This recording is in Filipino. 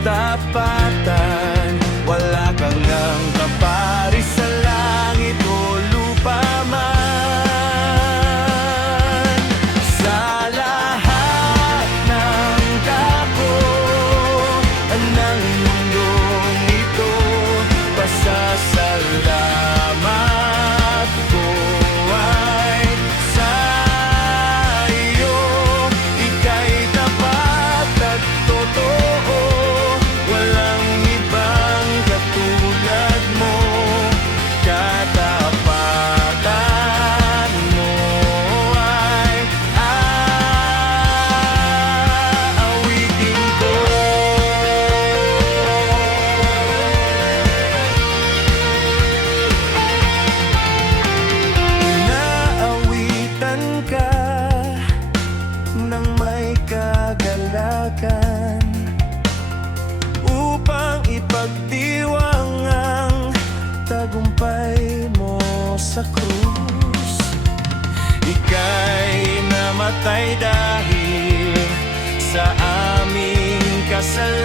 katapatan. Wala kang ngang kaparis sa langit o lupa man. Sa lahat ng dako ng mundong ito, pasasalamat ko ay sa iyo. Ika'y tapat at totoo, walang ibang katulad mo. Katapatan mo ay aawitin ko. Naawitan ka ng may kagalakan upang ipagdiwang ang tagumpay mo sa krus. Ika'y namatay dahil sa aming kasalanan.